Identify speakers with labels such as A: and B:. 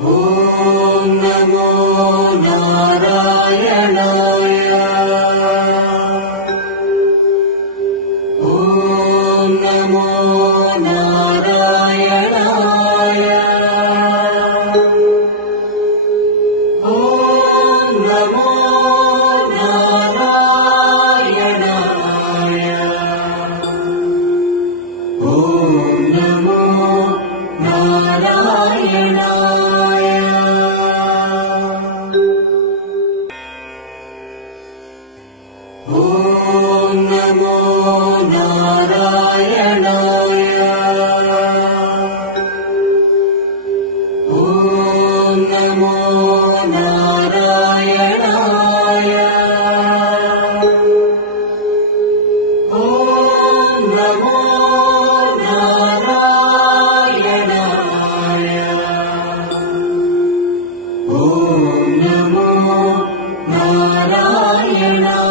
A: नमो नारायणाय। ॐ नमो नारायणाय। ॐ नमो नारायणाय। ॐ नमो नारायणाय नमो नारायणाय। ॐ नमो नारायणाय। ॐ नमो नारायणाय। ॐ नमो नारायणाय